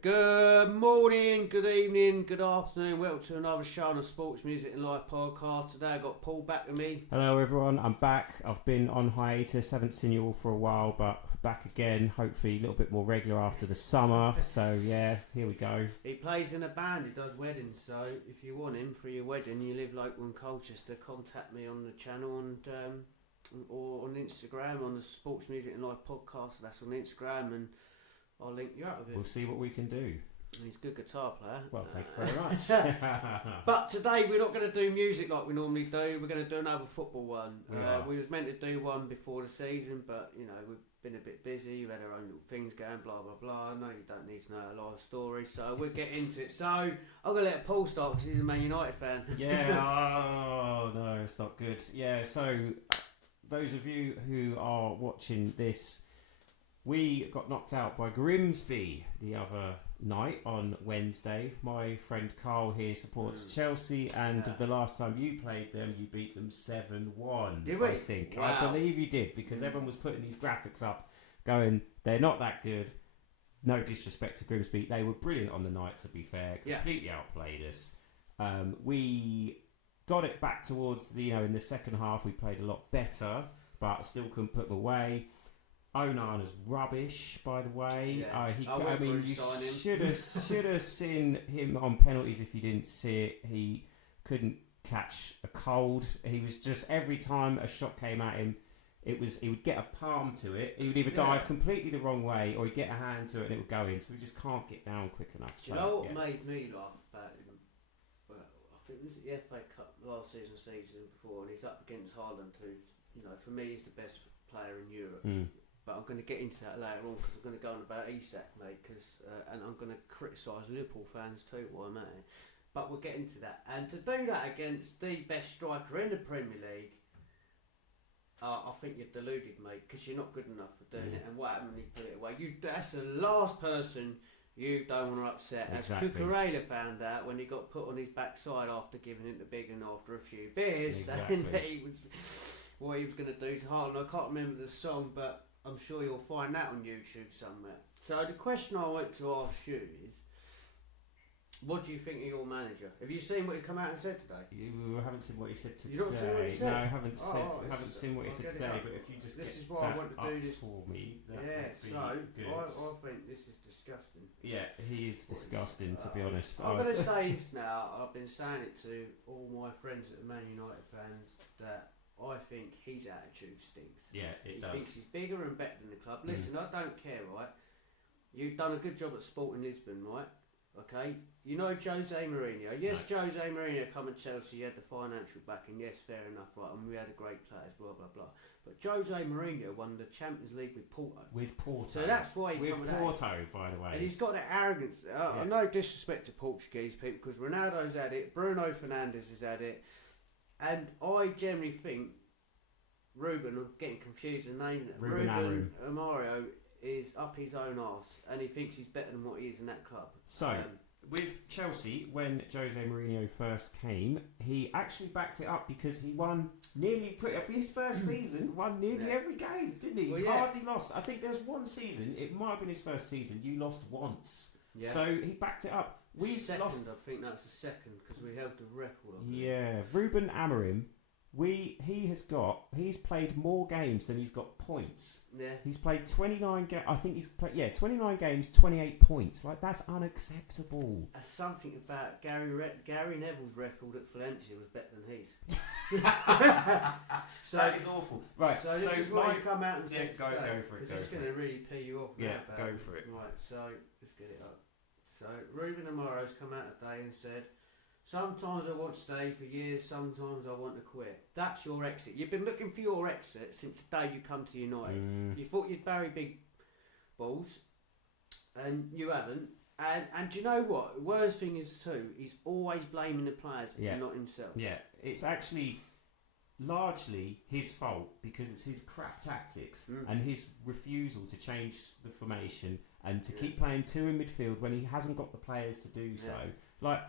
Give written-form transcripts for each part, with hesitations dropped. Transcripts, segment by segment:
Good morning, good evening, good afternoon. Welcome to another show on the Sports Music and Life podcast. Today I've got Paul back with me. Hello everyone, I'm back. I've been on hiatus, haven't seen you all for a while, but back again, hopefully a little bit more regular after the summer. So yeah, here we go. He plays in a band, he does weddings, so if you want him for your wedding, you live local in Colchester, contact me on the channel and or on Instagram on the Sports Music and Life podcast. That's on Instagram and I'll link you up with him. We'll see what we can do. He's a good guitar player. Well, thank you very much. But today we're not going to do music like we normally do. We're going to do another football one. We was meant to do one before the season, but you know we've been a bit busy. We've had our own little things going, blah blah blah. I know you don't need to know a lot of stories, so we'll get into it. So I'm going to let Paul start because he's a Man United fan. Yeah. Oh no, it's not good. Yeah. So those of you who are watching this. We got knocked out by Grimsby the other night on Wednesday. My friend Carl here supports Chelsea, and the last time you played them, you beat them 7-1. Did we? I think. Wow. I believe you did, because everyone was putting these graphics up going, they're not that good. No disrespect to Grimsby. They were brilliant on the night, to be fair. Completely outplayed us. We got it back towards the, in the second half, we played a lot better, but still couldn't put them away. Onana's rubbish, by the way. Yeah. You should have seen him on penalties if you didn't see it. He couldn't catch a cold. He was just, every time a shot came at him, he would get a palm to it. He would either dive completely the wrong way or he'd get a hand to it and it would go in. So we just can't get down quick enough. So, you know what made me laugh about him? Well, I think it was the FA Cup last season before, and he's up against Haaland, who, for me, is the best player in Europe. But I'm going to get into that later on because I'm going to go on about Isak, mate, and I'm going to criticise Liverpool fans too while I'm at it. But we'll get into that. And to do that against the best striker in the Premier League, I think you're deluded, mate, because you're not good enough for doing it. And what happened when he put it away? That's the last person you don't want to upset. Exactly. As Cucurella found out when he got put on his backside after giving it the big and after a few beers, saying that he was what he was going to do to Haaland. I can't remember the song, but I'm sure you'll find that on YouTube somewhere. So the question I want to ask you is, what do you think of your manager? Have you seen what he come out and said today? You haven't seen what he said today. You not seen what he said? No, I haven't seen what he said today. But if you just this get is why that I want to do this for me, that I think this is disgusting. Yeah, he is disgusting, to be honest. I'm going to say this now. I've been saying it to all my friends that are Man United fans that I think his attitude stinks. Yeah, it does. He thinks he's bigger and better than the club. Listen, I don't care, right? You've done a good job at Sporting Lisbon, right? Okay? You know Jose Mourinho. Yes, no. Jose Mourinho come to Chelsea, he had the financial backing. Yes, fair enough, right? And we had a great players, blah, blah, blah. But Jose Mourinho won the Champions League with Porto. So that's why he with Porto, by the way. And he's got that arrogance. No disrespect to Portuguese people, because Ronaldo's had it, Bruno Fernandes has had it. And I generally think Ruben, I'm getting confused in the name. Ruben Amario is up his own arse, and he thinks he's better than what he is in that club. So, with Chelsea, when Jose Mourinho first came, he actually backed it up because he won nearly, his first season, won nearly every game, didn't he? He hardly lost. I think there's one season, it might have been his first season, you lost once. Yeah. So he backed it up. I think that's the second, because we held the record. Yeah, Ruben Amorim, he's played more games than he's got points. Yeah. He's played 29 games. I think he's played 29 games, 28 points. Like, that's unacceptable. Something about Gary Neville's record at Valencia was better than his. So that is awful. Right. So this is what he's come out and said go for it. Because it's going to really pee you off. Yeah, go for it. Right. So let's get it up. So Ruben Amaro's come out today and said, sometimes I want to stay for years, sometimes I want to quit. That's your exit. You've been looking for your exit since the day you come to United. You thought you'd bury big balls, and you haven't. And do you know what? The worst thing is too, he's always blaming the players and not himself. Yeah, it's actually largely his fault because it's his crap tactics and his refusal to change the formation and to keep playing two in midfield when he hasn't got the players to do so. Like,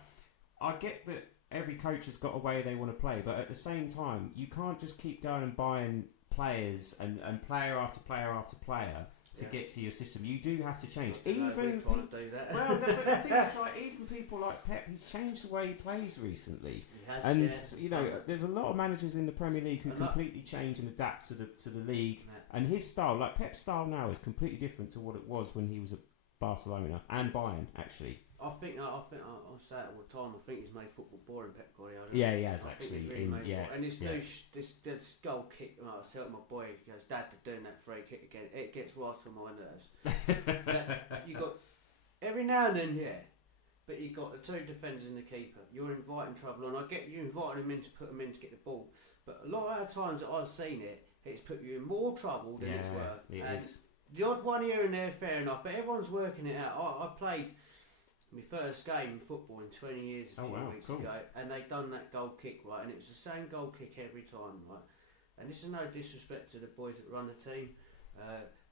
I get that every coach has got a way they want to play, but at the same time, you can't just keep going and buying players and player after player after player to get to your system. You do have to change. We're trying to do that. Well, no, but the thing is, like, even people like Pep, he's changed the way he plays recently. He has, and you know, there's a lot of managers in the Premier League who completely change and adapt to the league. Yeah. And his style, like Pep's style now, is completely different to what it was when he was at Barcelona and Bayern, actually. I think I say it all the time. I think he's made football boring, Pep Guardiola. Yeah, he has actually. And this goal kick, I was telling my boy, he goes, "Dad, they're doing that free kick again. It gets right on my nerves." You got every now and then, but you got the two defenders and the keeper. You're inviting trouble, and I get you inviting them in to put them in to get the ball. But a lot of times that I've seen it's put you in more trouble than it's worth. It is. The odd one here and there, fair enough, but everyone's working it out. I played my first game in football in 20 years a few weeks ago, and they done that goal kick, right, and it was the same goal kick every time, right, and this is no disrespect to the boys that run the team,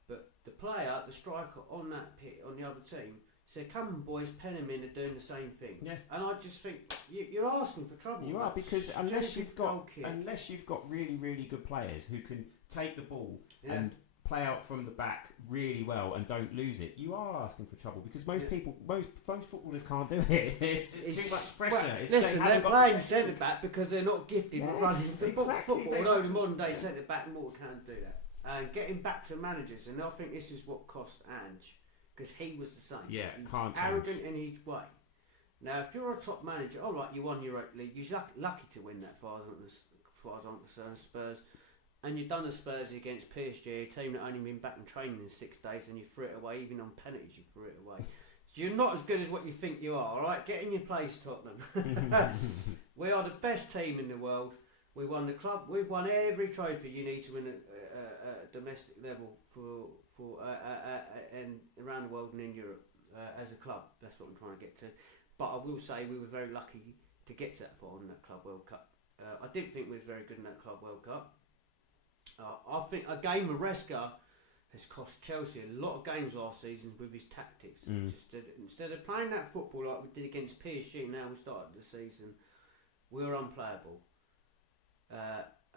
but the player, the striker on that pit, on the other team, said, "Come on boys, pen them in, they're doing the same thing." Yeah. And I just think, you're asking for trouble. You are, because unless you've got really, really good players who can take the ball and play out from the back really well and don't lose it, you are asking for trouble, because most footballers can't do it. It's too much pressure. Well, listen, they're playing centre back because they're not gifted at running football. Although the modern day centre back more can't do that. And getting back to managers, and I think this is what cost Ange, because he was the same. Yeah, he can't was arrogant in his way. Now, if you're a top manager, all right, you won Europa League. You're lucky to win that, as far as I'm concerned, Spurs. And you've done the Spurs against PSG, a team that only been back in training in 6 days, and you threw it away. Even on penalties, you threw it away. So you're not as good as what you think you are, all right? Get in your place, Tottenham. We are the best team in the world. We won the club. We've won every trophy you need to win at domestic level and around the world and in Europe as a club. That's what I'm trying to get to. But I will say we were very lucky to get to that far in that Club World Cup. I didn't think we was very good in that Club World Cup. I think a game of Maresca has cost Chelsea a lot of games last season with his tactics. Instead of playing that football like we did against PSG, now we started the season, we were unplayable.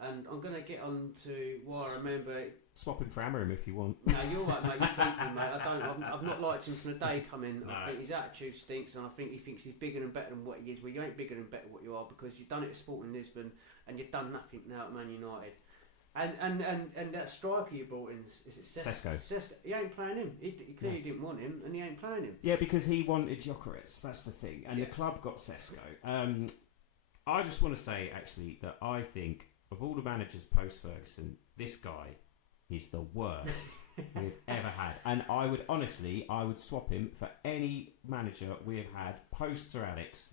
And I'm going to get on to why I remember... Swapping for Amorim if you want. No, you're right, mate. You keep him, mate. I've not liked him from the day come in. No. I think his attitude stinks, and I think he thinks he's bigger and better than what he is. Well, you ain't bigger and better than what you are, because you've done it at Sporting Lisbon, and you've done nothing now at Man United. And that striker you brought in, is it Sesko? Sesko. He ain't playing him. He clearly didn't want him, and he ain't playing him. Yeah, because he wanted Gyökeres. That's the thing. And the club got Sesko. I just want to say, actually, that I think of all the managers post-Ferguson, this guy is the worst we've ever had. And I would swap him for any manager we have had post-Sir Alex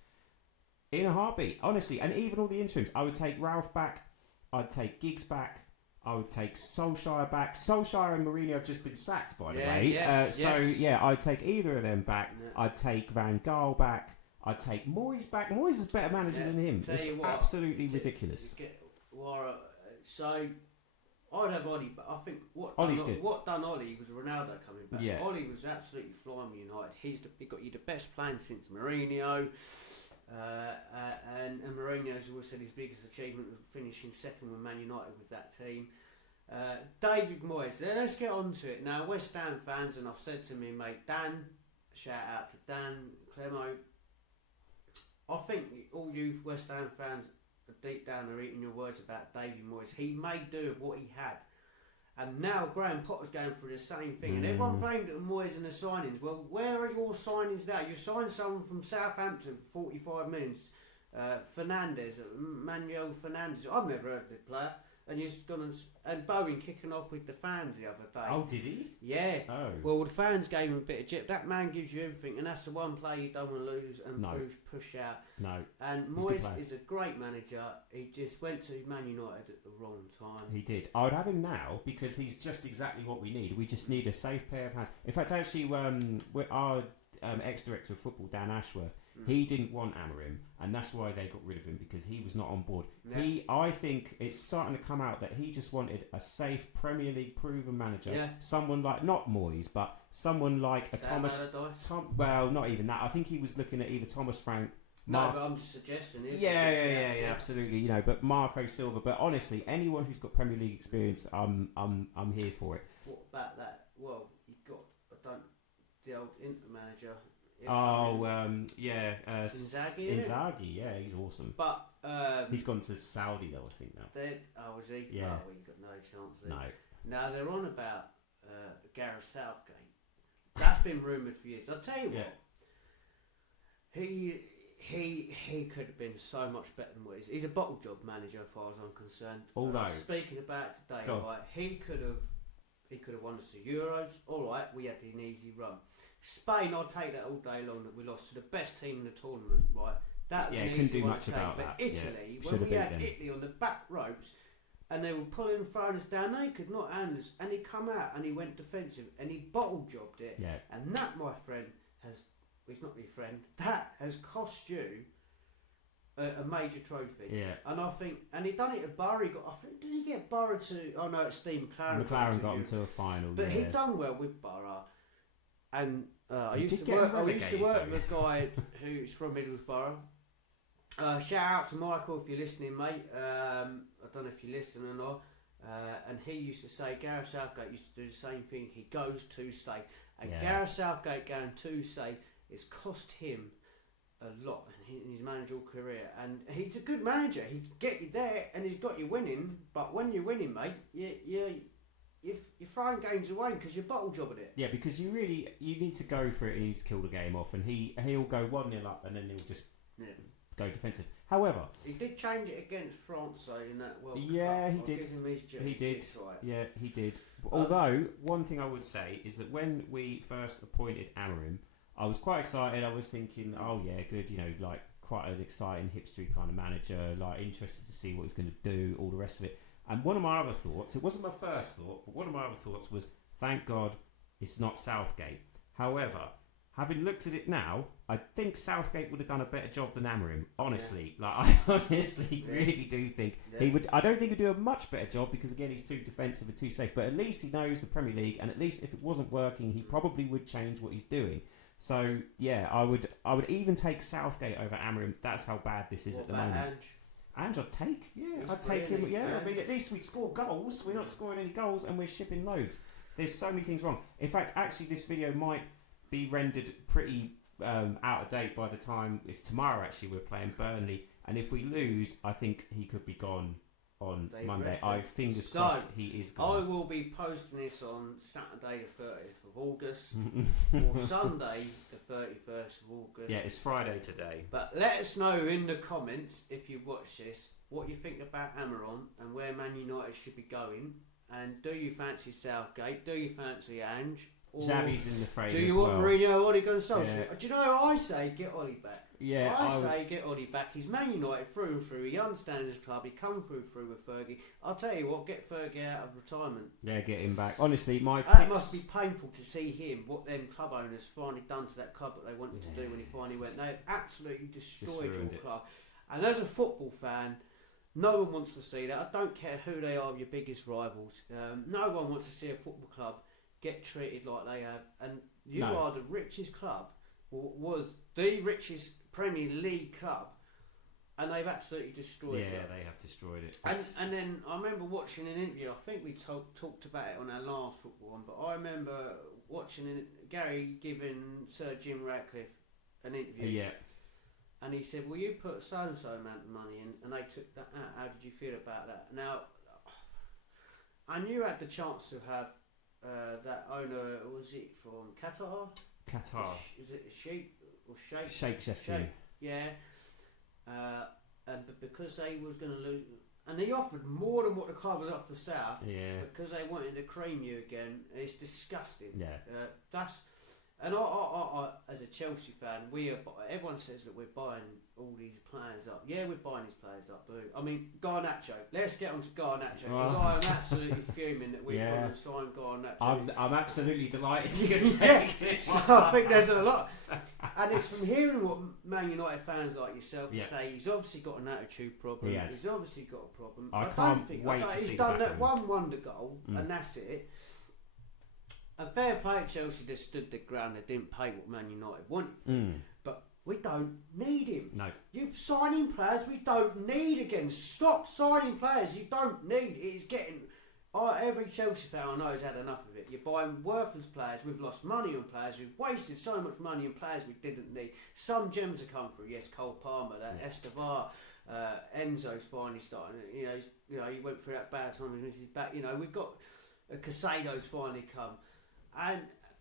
in a heartbeat, honestly. And even all the interims. I would take Ralph back. I'd take Giggs back. I would take Solskjaer back. Solskjaer and Mourinho have just been sacked, by the way. Yes, I'd take either of them back. Yeah. I'd take Van Gaal back. I'd take Moyes back. Moyes is a better manager than him. It's absolutely ridiculous. So I'd have Ollie, but I think what done Ollie was Ronaldo coming back. Yeah. Ollie was absolutely flying with United. He got you the best plan since Mourinho. And Mourinho's always said his biggest achievement was finishing second with Man United with that team. David Moyes, let's get on to it. Now, West Ham fans, and I've said to me mate Dan, shout out to Dan Clemo, I think all you West Ham fans deep down are eating your words about David Moyes. He made do with what he had. And now Graham Potter's going through the same thing. And everyone blamed it on Moyes and the signings. Well, where are your signings now? You signed someone from Southampton for 45 million. Manuel Fernandes. I've never heard of the player. And he's gone and Bowen kicking off with the fans the other day. Oh, did he? Yeah. Oh. Well, the fans gave him a bit of jip. That man gives you everything, and that's the one player you don't want to lose and push out. No. And Moyes is a great manager. He just went to Man United at the wrong time. He did. I would have him now because he's just exactly what we need. We just need a safe pair of hands. In fact, actually, our ex-director of football, Dan Ashworth, he didn't want Amorim, and that's why they got rid of him, because he was not on board. Yeah. I think it's starting to come out that he just wanted a safe Premier League proven manager, someone like, not Moyes, but someone like a well, not even that. I think he was looking at either Thomas Frank. No, but I'm just suggesting. Yeah, absolutely. You know, but Marco Silva. But honestly, anyone who's got Premier League experience, I'm here for it. What about that? Well, you the old Inter manager. Inzaghi, yeah, he's awesome. But he's gone to Saudi though, I think now. Was he? Yeah. Oh, well, you got no chance there. No. Now they're on about Gareth Southgate. That's been rumoured for years. I'll tell you what. He could have been so much better than what he is. He's a bottle job manager, as far as I'm concerned. Although speaking about it today, right, he could have won us the Euros. All right, we had an easy run. Spain, I'll take that all day long. That we lost to the best team in the tournament, right? That was couldn't do much about that. But Italy, when we had Italy on the back ropes, and they were pulling and throwing us down, they could not handle us. And he come out and he went defensive and he bottle jobbed it. Yeah. And that, my friend, he's not my friend. That has cost you a major trophy. Yeah. And I think, and he done it at Borough. Did he get Borough to? Oh no, it's Steve McLaren. McLaren got him to a final. But he done well with Borough. And I used to work with a guy who's from Middlesbrough. Shout out to Michael if you're listening, mate. I don't know if you listen or not. And he used to say Gareth Southgate used to do the same thing. He goes too safe, and Gareth Southgate going too safe, it's cost him a lot in his managerial career. And he's a good manager. He can get you there, and he's got you winning. But when you're winning, mate, you're throwing games away because you're bottle jobbing it. Yeah, because you need to go for it and you need to kill the game off. And he'll go 1-0 up, and then he'll just go defensive. However, he did change it against France though in that World Cup. He did. Right. Yeah, he did. Although one thing I would say is that when we first appointed Amorim, I was quite excited. I was thinking, oh yeah, good. Like quite an exciting hipstery kind of manager. Like interested to see what he's going to do. All the rest of it. And one of my other thoughts, it wasn't my first thought, but one of my other thoughts was, thank God it's not Southgate. However, having looked at it now, I think Southgate would have done a better job than Amorim. Honestly, I honestly really do think he would. I don't think he'd do a much better job because again he's too defensive and too safe. But at least he knows the Premier League, and at least if it wasn't working, he probably would change what he's doing. So yeah, I would even take Southgate over Amorim. That's how bad this is at the moment. Ange I'd take, I'd take him. Yeah, I mean, at least we'd score goals. We're not scoring any goals, and we're shipping loads. There's so many things wrong. In fact, actually, this video might be rendered pretty out of date by the time it's tomorrow. Actually, we're playing Burnley, and if we lose, I think he could be gone on Monday. Fingers crossed he is gone. I will be posting this on Saturday the 30th of August or Sunday the 31st of August. Yeah, it's Friday today. But let us know in the comments if you watch this what you think about Amorim and where Man United should be going. And do you fancy Southgate? Do you fancy Ange? Xavi's in the frame. Do you want Mourinho or Ole Gunnar? Do you know I say get Ole back? Yeah, I say get Ole back. He's Man United through and through. He understands his club. He come through with Fergie. I'll tell you what, get Fergie out of retirement. Yeah, get him back. Honestly, It must be painful to see him, what them club owners finally done to that club that they wanted to do when he finally went. They absolutely destroyed your club. And as a football fan, no one wants to see that. I don't care who they are, your biggest rivals. No one wants to see a football club get treated like they have. And you are the richest club, was the richest Premier League club, and they've absolutely destroyed it. Yeah, they have destroyed it. And then I remember watching an interview. I think we talked about it on our last football one, but I remember watching Gary giving Sir Jim Ratcliffe an interview. Yeah. And he said, well, you put so-and-so amount of money in, and they took that out. How did you feel about that? Now, and you had the chance to have that owner, was it from Qatar? Qatar. Is it Sheikh or Sheikh? Sheikh Jassim. Yeah. But because they was going to lose, and he offered more than what the club was up for South. Yeah. Because they wanted to cream you again. It's disgusting. Yeah. And I, as a Chelsea fan, everyone says that we're buying all these players up. Yeah, we're buying these players up. But I mean, Garnacho. Let's get on to Garnacho because I am absolutely fuming that we've gone and signed Garnacho. I'm absolutely delighted to take it. So I think there's a lot, and it's from hearing what Man United fans like yourself say. He's obviously got an attitude problem. He's obviously got a problem. I can't wait to see. He's done that one wonder goal, and that's it. And fair play at Chelsea, they stood their ground. They didn't pay what Man United wanted. But we don't need him. No. You're signing players we don't need again. Stop signing players you don't need. It's getting... Every Chelsea fan I know has had enough of it. You're buying worthless players. We've lost money on players. We've wasted so much money on players we didn't need. Some gems have come through. Yes, Cole Palmer, that Estevar, Enzo's finally starting. You know, he went through that bad time and he's back. You know, we've got Casado's finally come,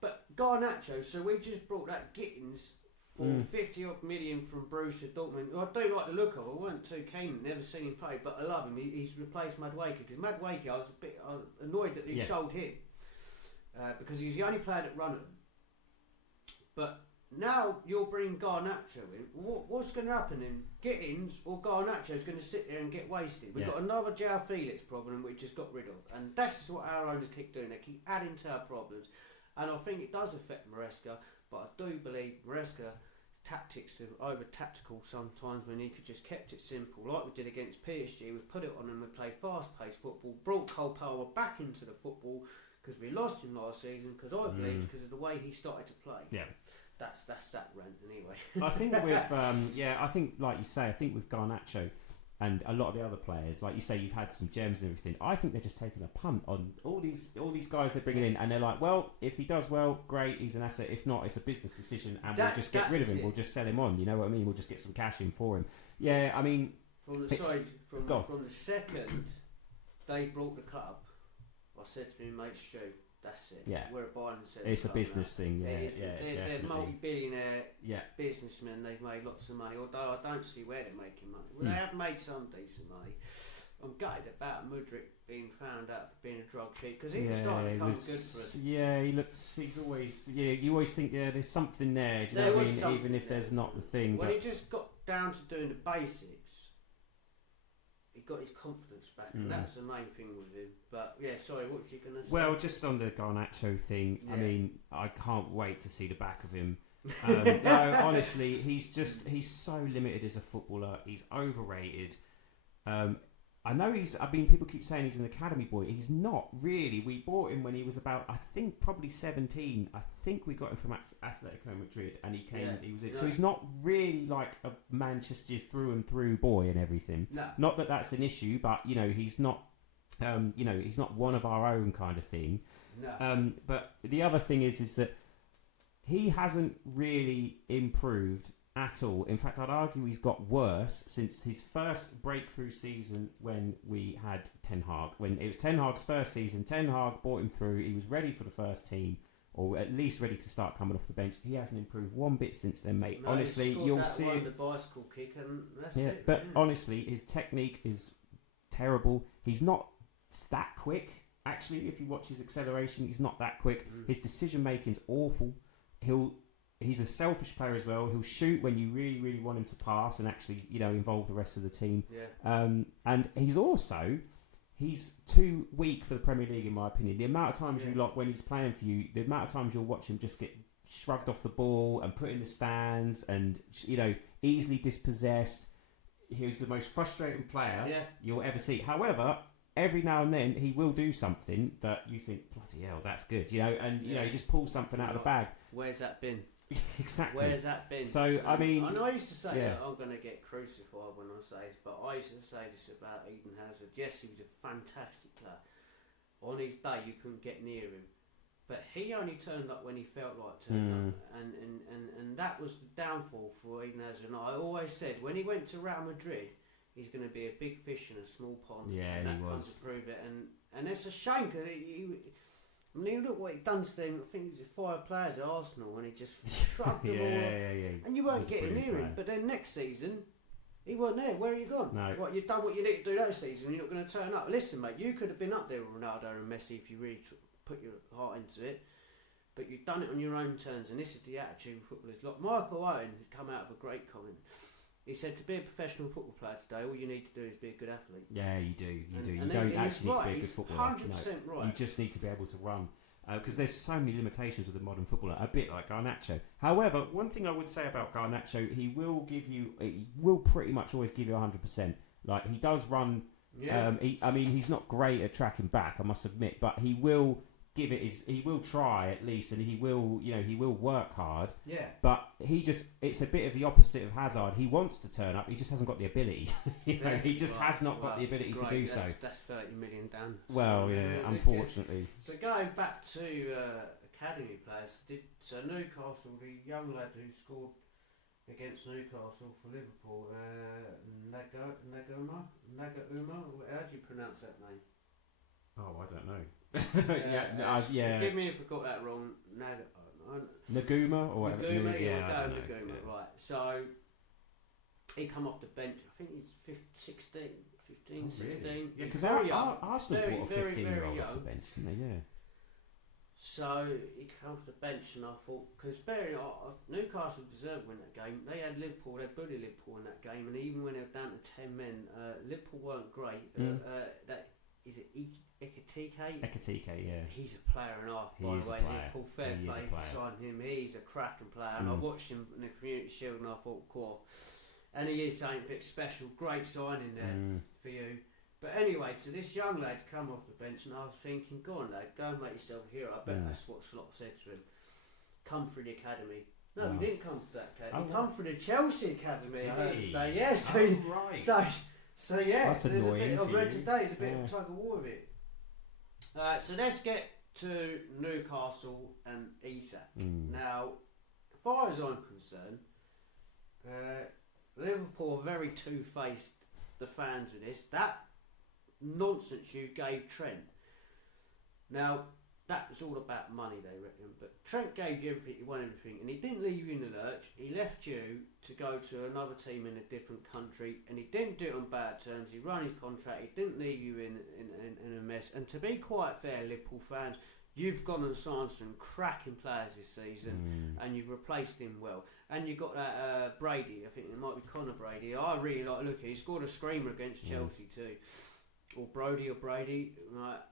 but Garnacho. So we just brought that Gittins for 50 odd million from Borussia Dortmund. I do like the look of him. I weren't too keen, never seen him play, but I love him. He's replaced Madueke, because Madueke, I was a bit annoyed that he sold him because he's the only player that run at them. But now you're bringing Garnacho in. What's going to happen then? Gittins or Garnacho's going to sit there and get wasted. We've got another João Felix problem we just got rid of, and that's what our owners keep doing. They keep adding to our problems, and I think it does affect Maresca. But I do believe Maresca's tactics are over tactical sometimes, when he could just kept it simple, like we did against PSG. We put it on and we played fast-paced football, brought Cole Palmer back into the football, because we lost him last season, because I believe because of the way he started to play. Yeah. That's that rant anyway. I think with I think like you say, I think with Garnacho and a lot of the other players, like you say, you've had some gems and everything. I think they're just taking a punt on all these guys they're bringing in, and they're like, well, if he does well, great, he's an asset. If not, it's a business decision, and we'll just get rid of him. We'll just sell him on. You know what I mean? We'll just get some cash in for him. Yeah, I mean, from the second they brought the cup, I said to my mate Stu, that's it. Yeah. We're buying and selling. It's a business thing. They're multi-billionaire businessmen. They've made lots of money. Although I don't see where they're making money. Well, they have made some decent money. I'm gutted about Mudryk being found out for being a drug cheat, because he started becoming good for us. Yeah, he's always. Yeah, you always think there's something there. Do you know what I mean? Even if there's not the thing. When he just got down to doing the basics, he got his confidence back, and that's the main thing with him. But yeah, sorry, what was you going to say? Well, just on the Garnacho thing, I mean, I can't wait to see the back of him. No, honestly, he's so limited as a footballer. He's overrated. I know people keep saying he's an academy boy. He's not really. We bought him when he was about, I think, probably 17. I think we got him from Atletico Madrid, and he was it. So he's not really like a Manchester through and through boy and everything. No. Not that that's an issue, but he's not. He's not one of our own kind of thing. No. But the other thing is that he hasn't really improved at all. In fact, I'd argue he's got worse since his first breakthrough season when we had Ten Hag. When it was Ten Hag's first season, Ten Hag brought him through. He was ready for the first team, or at least ready to start coming off the bench. He hasn't improved one bit since then, mate. No, honestly, you'll see it. The bicycle kick, and that's it. But honestly, his technique is terrible. He's not that quick. Actually, if you watch his acceleration, he's not that quick. His decision making's awful. He's a selfish player as well. He'll shoot when you really, really want him to pass and actually, involve the rest of the team. Yeah. And he's too weak for the Premier League, in my opinion. The amount of times when he's playing for you, the amount of times you'll watch him just get shrugged off the ball and put in the stands and, easily dispossessed. He's the most frustrating player you'll ever see. However, every now and then he will do something that you think, bloody hell, that's good, and he just pulls something out of the bag. Where's that been? Exactly. Where's that been? So, I mean... I used to say that I'm going to get crucified when I say this, but I used to say this about Eden Hazard. Yes, he was a fantastic player. On his day, you couldn't get near him. But he only turned up when he felt like turning up. And that was the downfall for Eden Hazard. And I always said, when he went to Real Madrid, he's going to be a big fish in a small pond. Yeah, and he that was. To prove it. And it's a shame, because look what he done to them. I think he's 5 players at Arsenal, and he just shrugged them all. Yeah. And you weren't getting near him. But then next season, he wasn't there. Where are you gone? No. What, you've done what you need to do that season, and you're not going to turn up. Listen, mate, you could have been up there with Ronaldo and Messi if you really put your heart into it. But you've done it on your own terms, and this is the attitude of footballers. Like Michael Owen had come out of a great comment. He said, to be a professional football player today, all you need to do is be a good athlete. Yeah, you do. You don't actually need to be a good footballer. 100% right. You just need to be able to run. Because there's so many limitations with a modern footballer, a bit like Garnacho. However, one thing I would say about Garnacho, he will pretty much always give you 100%. Like, he does run. Yeah. He's not great at tracking back, I must admit, but he will give it his. He will try at least, and he will work hard. Yeah. But it's a bit of the opposite of Hazard. He wants to turn up, he just hasn't got the ability. He just has not got the ability to do so. That's 30 million down. Well, unfortunately. So going back to academy players, so Newcastle, the young lad who scored against Newcastle for Liverpool, Naguma, how do you pronounce that name? Oh, I don't know. Forgive me if I got that wrong. Naguma or whatever. Naguma, right. So he come off the bench. I think he's 16. Really? Yeah, because Arsenal brought a 15-year-old off the bench, didn't they? Yeah. So he came off the bench, and I thought, because Newcastle deserved to win that game. They had Liverpool, they bullied Liverpool in that game, and even when they were down to 10 men, Liverpool weren't great. Is it Ekitike? Ekitike, yeah. He's a player and a half, by the way. Liverpool, fair play for signing him. He's a cracking player, and I watched him in the Community Shield, and I thought, cool. And he is something a bit special. Great signing there for you. But anyway, so this young lad's come off the bench, and I was thinking, go on, lad, go and make yourself a hero. I bet that's what Slot said to him. Come through the academy. No, he didn't come to that academy. He come through the Chelsea academy. I heard today. Yes. Right. So yeah, that's there's a bit of red today. There's a bit of tug of war with it. So let's get to Newcastle and Isak. Now, as far as I'm concerned, Liverpool are very two-faced. The fans of this, that nonsense you gave Trent. Now, that was all about money, they reckon. But Trent gave you everything, he won everything, and he didn't leave you in the lurch. He left you to go to another team in a different country, and he didn't do it on bad terms. He ran his contract. He didn't leave you in a mess. And to be quite fair, Liverpool fans, you've gone and signed some cracking players this season, and you've replaced him well. And you've got that Brady, I think it might be Conor Brady. I really like looking. He scored a screamer against Chelsea too. Or Brody, right.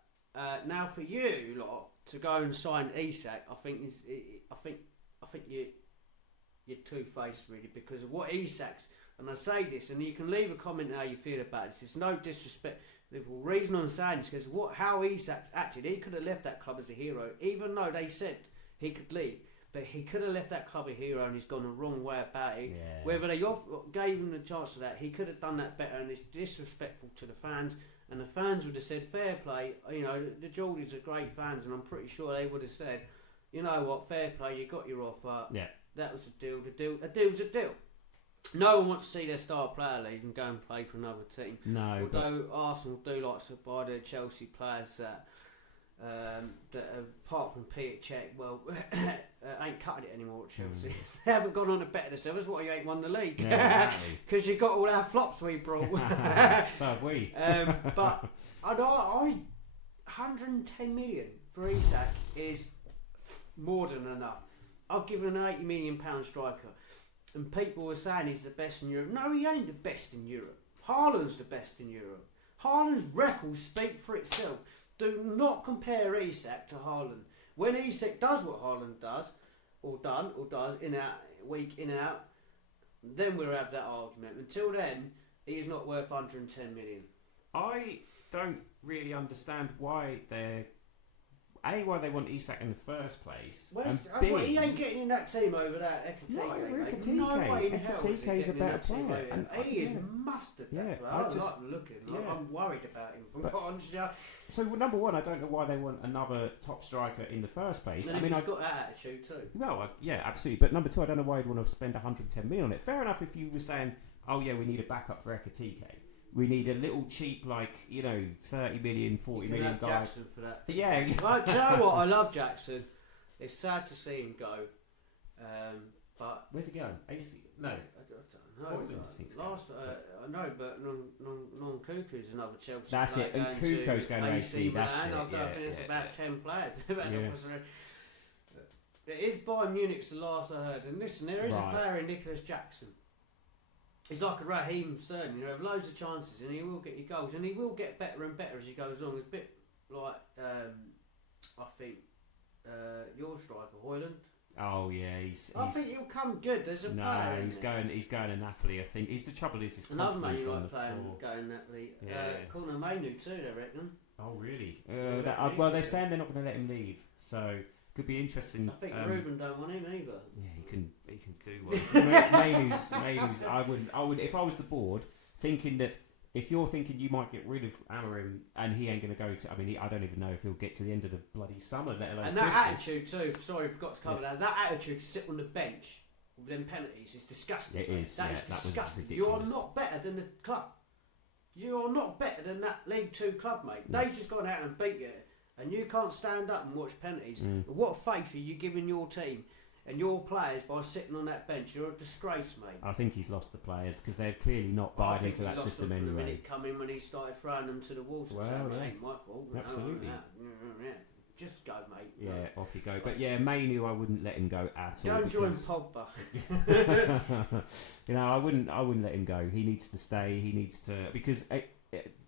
Now for you lot to go and sign Isak, I think you're two-faced really, because of what Isak's. And I say this, and you can leave a comment how you feel about this. It's no disrespect. The reason I'm saying this is because how Isak's acted. He could have left that club as a hero, even though they said he could leave. But he could have left that club a hero, and he's gone the wrong way about it. Yeah. Whether they gave him the chance of that, he could have done that better, and it's disrespectful to the fans. And the fans would have said, fair play. You know, the Geordies are great fans, and I'm pretty sure they would have said, you know what, fair play, you got your offer. Yeah. That was a deal. A deal's a deal. No one wants to see their star player leave and go and play for another team. No. Although Arsenal do like to buy their Chelsea players that apart from Peter Cech, well, ain't cutting it anymore at Chelsea. They haven't gone on to better themselves. That's why you ain't won the league. Because you got all our flops we brought. So have we. But I 110 million for Isak is more than enough. I'll give him an £80 million striker. And people were saying he's the best in Europe. No, he ain't the best in Europe. Haaland's the best in Europe. Haaland's records speak for itself. Do not compare Isak to Haaland. When Isak does what Haaland does, or does in out week in and out, then we'll have that argument. Until then, he is not worth 110 million. I don't really understand why they want Isak in the first place. Well, he ain't getting in that team over that Ekitike. No way in hell is a better player. And he is mustard. That player. I like looking. I'm worried about him. So number one, I don't know why they want another top striker in the first place. I mean, he's got that attitude too. No, absolutely. But number two, I don't know why you'd want to spend 110 million on it. Fair enough if you were saying, oh yeah, we need a backup for Ekitike. We need a little cheap, 30 million, 40 million guy. Jackson for that. Yeah. Well, do you know what? I love Jackson. It's sad to see him go. But where's he going? AC? No. I don't know. I know, but Non-Cuckoo's another Chelsea. That's it. And Cuckoo's going to AC. That's it. I think it's about 10 players. It is Bayern Munich's the last I heard. And listen, there is a player in Nicholas Jackson. He's like a Raheem Sterling. You have loads of chances, and he will get you goals, and he will get better and better as he goes along. It's a bit like I think your striker Højlund. Oh yeah, I think he'll come good. There's a player. No, he's going to Napoli. I think the trouble is his another confidence man you on like the playing floor. Going Napoli. Conor Mainu too, I reckon. Oh, really? Well, they're saying they're not going to let him leave, so could be interesting. I think Ruben don't want him either. Yeah, he can do well. Mainu's. I would if I was the board, thinking that if you're thinking you might get rid of Amorim and he ain't going to go to, I mean, I don't even know if he'll get to the end of the bloody summer, let alone and Christmas. That attitude too. Sorry, I forgot to cover that. That attitude to sit on the bench with them penalties is disgusting. It is. That is disgusting. You are not better than the club. You are not better than that League Two club, mate. No. They've just gone out and beat you, and you can't stand up and watch penalties. What faith are you giving your team and your players by sitting on that bench? You're a disgrace, mate. I think he's lost the players because they're clearly not buying into that system anyway. I think he come in when he started throwing them to the walls. Well, yeah. Ain't my fault. Absolutely. Just go, mate. Yeah, off you go. But yeah, Mainu, I wouldn't let him go at all. Don't join Pogba. I wouldn't let him go. He needs to stay. He needs to, because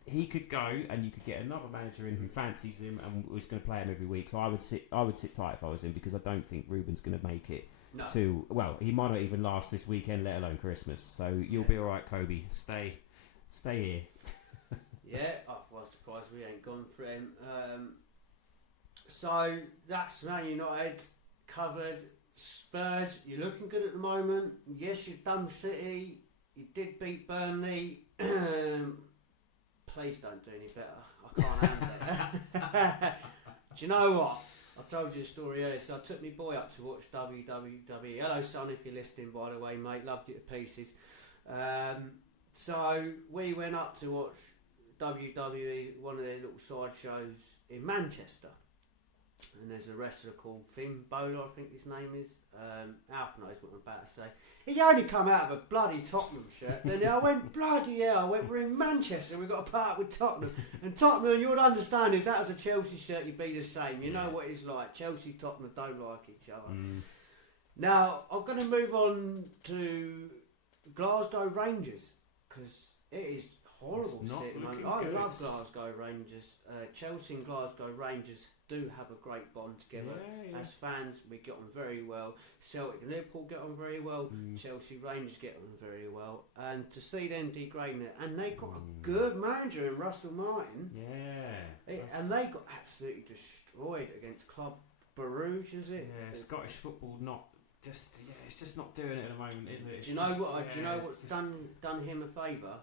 he could go and you could get another manager in who fancies him and was going to play him every week. So I would sit tight if I was him, because I don't think Ruben's going to make it to. Well, he might not even last this weekend, let alone Christmas. So you'll be all right, Kobe. Stay here. Yeah, I was surprised we ain't gone for him. So that's Man United covered. Spurs, you're looking good at the moment. Yes, you've done City. You did beat Burnley. Please don't do any better. I can't handle it. Do you know what? I told you a story earlier. So I took my boy up to watch WWE. Hello, son, if you're listening, by the way, mate. Loved you to pieces. So we went up to watch WWE, one of their little side shows in Manchester. And there's a wrestler called Finn Balor, I think his name is. Alf knows what I'm about to say. He only come out of a bloody Tottenham shirt. Then I went, bloody hell, we're in Manchester, we've got to part with Tottenham. And Tottenham, you would understand, if that was a Chelsea shirt, you'd be the same. You know what it's like. Chelsea, Tottenham don't like each other. Now, I'm going to move on to Glasgow Rangers, because it is horrible sitting. I love Glasgow Rangers. Chelsea and Glasgow Rangers do have a great bond together. As fans, we get on very well. Celtic and Liverpool get on very well. Chelsea Rangers get on very well. And to see them degrading it, and they got a good manager in Russell Martin. And they got absolutely destroyed against Club Bruges, is it? Yeah, Scottish football it's just not doing it at the moment, is it? Do you know what's done him a favour?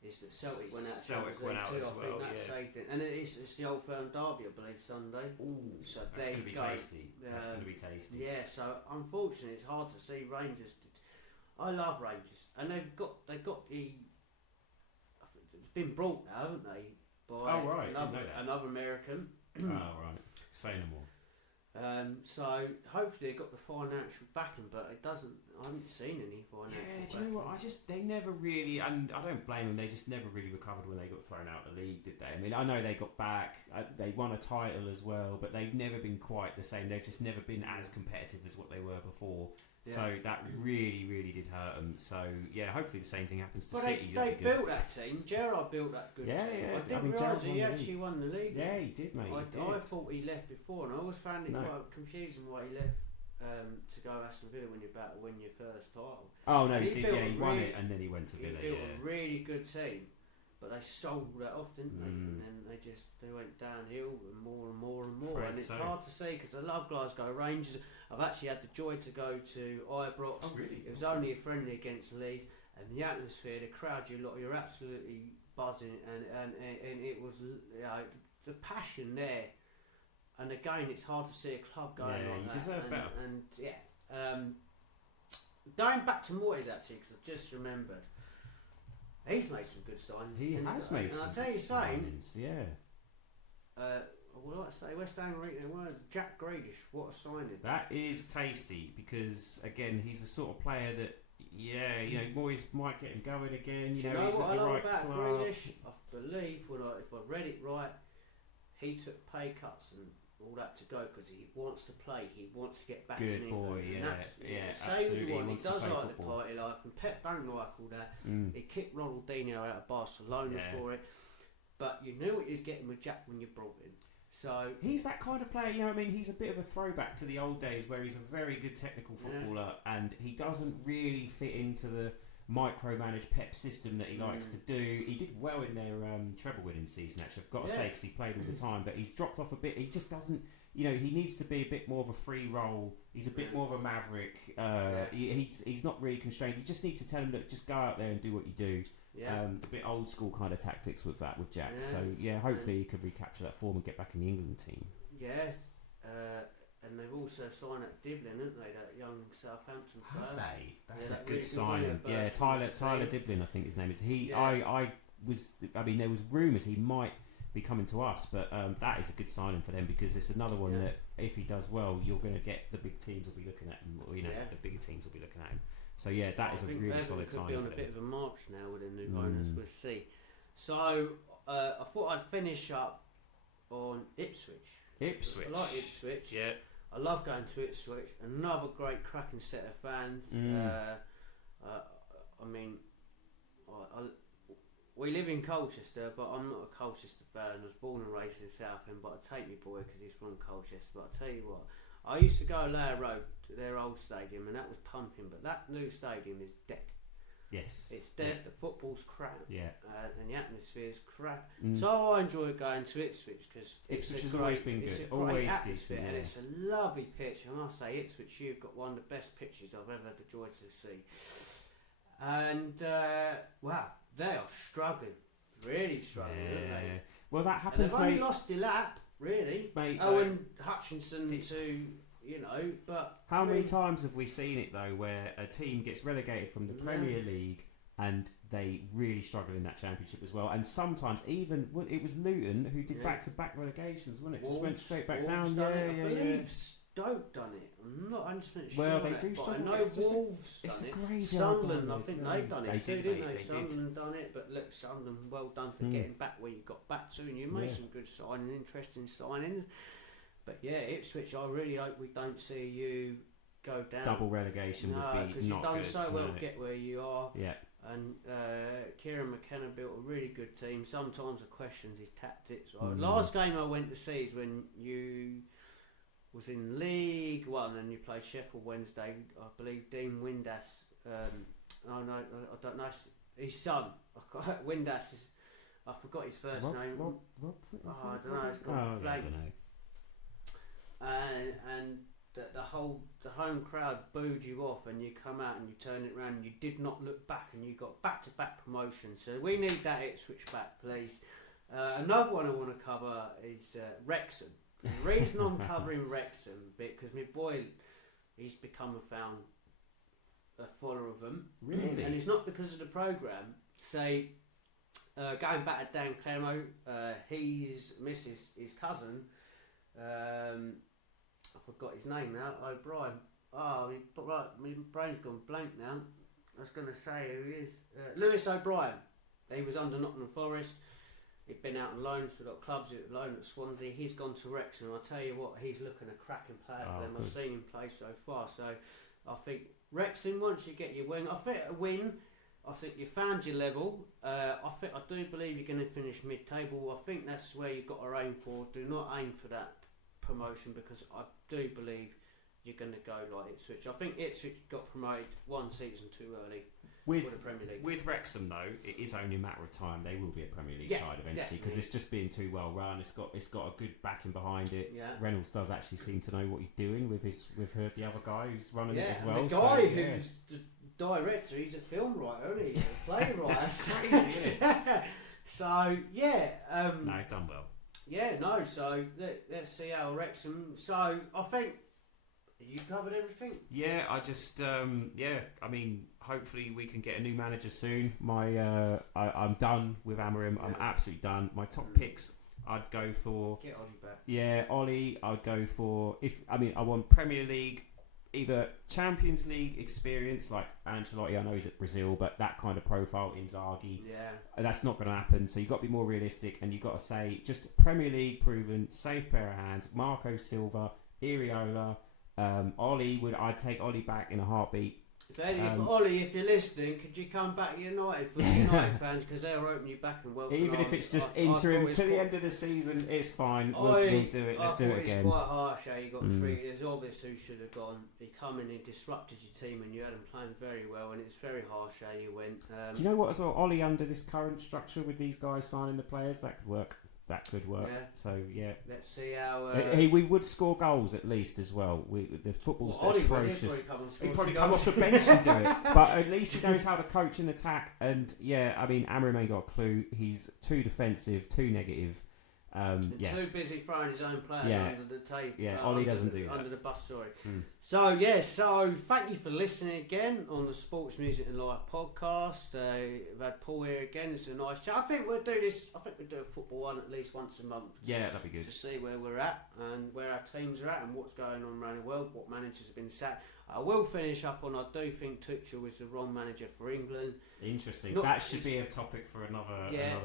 Is that Celtic went out as well. Saved it. And it's the Old Firm derby, I believe, Sunday. Ooh, so that's going to be tasty. That's going to be tasty. Yeah, so unfortunately, it's hard to see Rangers. I love Rangers, and they've got the. It's been brought now, haven't they? By another American. Oh right, say no more. So hopefully they got the financial backing, but it doesn't. I haven't seen any financial. Yeah, do you know what? They never really, and I don't blame them. They just never really recovered when they got thrown out of the league, did they? I mean, I know they got back. They won a title as well, but they've never been quite the same. They've just never been as competitive as what they were before. Yeah. So that really, really did hurt them. So yeah, hopefully the same thing happens to City. They built that team. Gerrard built that good team. Yeah. I didn't realise he actually won the league. Yeah, he did, mate. I thought he left before, and I always found it quite confusing why he left to go Aston Villa when you're about to win your first title. Oh no, he did. Yeah, he won it, and then he went to Villa. He built a really good team. But they sold that off, didn't they? And then they went downhill and more and more and more. And it's hard to see because I love Glasgow Rangers. I've actually had the joy to go to Ibrox. Oh, really? It was only a friendly against Leeds, and the atmosphere, the crowd, you're absolutely buzzing, and it was the passion there. And again, it's hard to see a club going like that. You deserve better. And going back to Moyes actually, because I just remembered. He's made some good signings. He has made some good signings. Yeah. Well, like I say, West Ham Jack Grealish, what a signing. That is tasty because, again, he's the sort of player that, Moyes might get him going again. Do you know what I love about Grealish? I believe, if I read it right, he took pay cuts and all that to go because he wants to play. He wants to get back in England. Good boy, absolutely. He does like the party life, and Pep don't like all that. He kicked Ronaldinho out of Barcelona for it, but you knew what he was getting with Jack when you brought him. So he's that kind of player, he's a bit of a throwback to the old days where he's a very good technical footballer and he doesn't really fit into micromanage Pep system that he likes to do. He did well in their treble winning season, actually, I've got to say, because he played all the time, but he's dropped off a bit. He just doesn't, he needs to be a bit more of a free role. He's a bit more of a maverick. He's not really constrained. You just need to tell him, look, just go out there and do what you do. A bit old school kind of tactics with Jack. So hopefully he could recapture that form and get back in the England team. And they've also signed at Diblin, haven't they? That young Southampton player. Have they? That's a good signing. Yeah, Tyler Diblin, I think his name is. There was rumours he might be coming to us, but that is a good signing for them, because it's another one that if he does well, you're going to get the big teams will be looking at him. The bigger teams will be looking at him. So that is a really solid signing. Could be on a bit of a march now with the new owners. We'll see. So I thought I'd finish up on Ipswich. I like Ipswich. Yeah. I love going to Ipswich. Another great cracking set of fans. We live in Colchester, but I'm not a Colchester fan. I was born and raised in Southend, but I take my boy because he's from Colchester. But I tell you what, I used to go Layer Road to their old stadium, and that was pumping. But that new stadium is dead. Yes. It's dead. The football's crap. Yeah. And the atmosphere is crap. So I enjoy going to Ipswich because Ipswich has always been good. It's a always atmosphere, decent, and it's a lovely pitch. I must say, Ipswich, you've got one of the best pitches I've ever had the joy to see. And wow, they are struggling, really struggling, aren't they? Well, that happens. And they've only lost Delap, really. Mate, Owen Hutchinson to. But how many times have we seen it though, where a team gets relegated from the Premier League and they really struggle in that championship as well? And sometimes even it was Luton who did back-to-back relegations, wasn't it? Just went straight back down. I believe Stoke done it. I'm not 100% sure. Well, they do struggle. I know Wolves it's done a graveyard. Sunderland, I think they've done it too, didn't they? Sunderland done it, but look, Sunderland, well done for getting back where you got back to, and you made some good signings, interesting signings. But Ipswich, I really hope we don't see you go down. Double relegation would be not good. Because you've done so well to get where you are. Yeah. And Kieran McKenna built a really good team. Sometimes I question his tactics. Last game I went to see is when you was in League One and you played Sheffield Wednesday. I believe Dean Windass. I don't know his son. Windass is. I forgot his first name. Rob, I don't know. It's gone blank. I don't know. And the home crowd booed you off, and you come out and you turn it around and you did not look back, and you got back-to-back promotion. So we need that Ipswich back, please. Another one I want to cover is Wrexham. The reason I'm covering Wrexham because my boy, he's become a follower of them. Really? And it's not because of the programme. Say, going back to Dan Clemo, his cousin. I forgot his name now. O'Brien. My brain's gone blank now. I was going to say who he is. Lewis O'Brien. He was under Nottingham Forest. He'd been out on loan for clubs at loan at Swansea. He's gone to Wrexham. I'll tell you what, he's looking a cracking player for them. Good. I've seen him play so far. So I think Wrexham, once you get your win, I think a win. I think you found your level. I do believe you're going to finish mid-table. I think that's where you've got to aim for. Do not aim for that promotion, because I do believe you're going to go like Ipswich. I think Ipswich got promoted one season too early with the Premier League. With Wrexham though, it is only a matter of time. They will be a Premier League side eventually, because it's just been too well run. It's got a good backing behind it. Yeah. Reynolds does actually seem to know what he's doing with the other guy who's running it as well. The guy who's the director, he's a film writer, isn't he? He's a playwright. That's crazy, isn't it? So yeah. No, he's done well. Yeah, no, so let's see how Wrexham. So I think you covered everything. Yeah, I just hopefully we can get a new manager soon. I'm done with Amorim. Yeah. I'm absolutely done. My top picks, I'd go for. Get Ollie back. Yeah, Ollie. I'd go for I want Premier League, either Champions League experience like Ancelotti. I know he's at Brazil, but that kind of profile, Inzaghi. Yeah. That's not going to happen. So you've got to be more realistic, and you've got to say just Premier League proven, safe pair of hands. Marco Silva, Iriola, Ollie. I'd take Ollie back in a heartbeat. Ollie, if you're listening, could you come back United for the United fans, because they'll open you back and welcome. Even if it's just interim to the end of the season, it's fine. We'll do it. Let's do it again. It's quite harsh how you got treated. It's obvious who should have gone. He come in and disrupted your team, and you had them playing very well, and it's very harsh how you went. Do you know what as well? Ollie, under this current structure with these guys signing the players, that could work. Yeah. So yeah, let's see how we would score goals at least as well. The football's atrocious. He'd probably come off the bench and do it, but at least he knows how to coach and attack. And yeah, I mean, Amram ain't got a clue. He's too defensive, too negative. Too busy throwing his own players under the table. Yeah, Ollie doesn't do that. Under the bus, sorry. So thank you for listening again on the Sports Music and Life podcast. We've had Paul here again. It's a nice chat. I think we'll do this. I think we'll do a football one at least once a month. Yeah, that'd be good to see where we're at and where our teams are at and what's going on around the world. What managers have been sacked. I will finish up on. I do think Tuchel was the wrong manager for England. Interesting. That should be a topic for another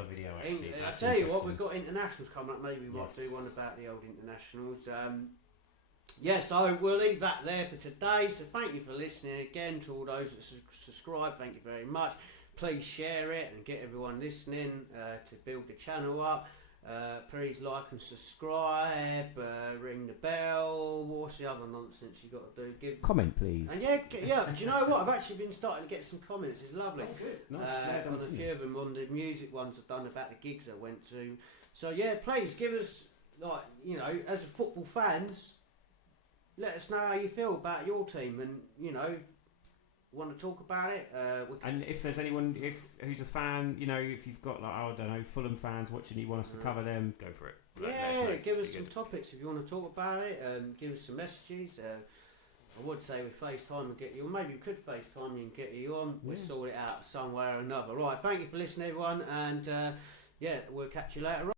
video. Actually, I tell you what, we've got internationals coming up. Maybe we might do one about the old internationals. So we'll leave that there for today. So thank you for listening again. To all those that subscribe, thank you very much. Please share it and get everyone listening to build the channel up. Please like and subscribe, ring the bell. What's the other nonsense you got to do? Comment, please. And yeah. Do you know what? I've actually been starting to get some comments. It's lovely. Oh, good. Nice. On a few of them, on the music ones I've done about the gigs I went to. So yeah, please give us, as a football fans, let us know how you feel about your team, and want to talk about it. And if there's anyone who's a fan, if you've got Fulham fans watching, you want us to cover them, go for it. Give us some topics if you want to talk about it, and give us some messages. I would say we FaceTime and get you on. Maybe we could FaceTime you and get you on. We'll sort it out some way or another. Right, thank you for listening, everyone, and we'll catch you later on.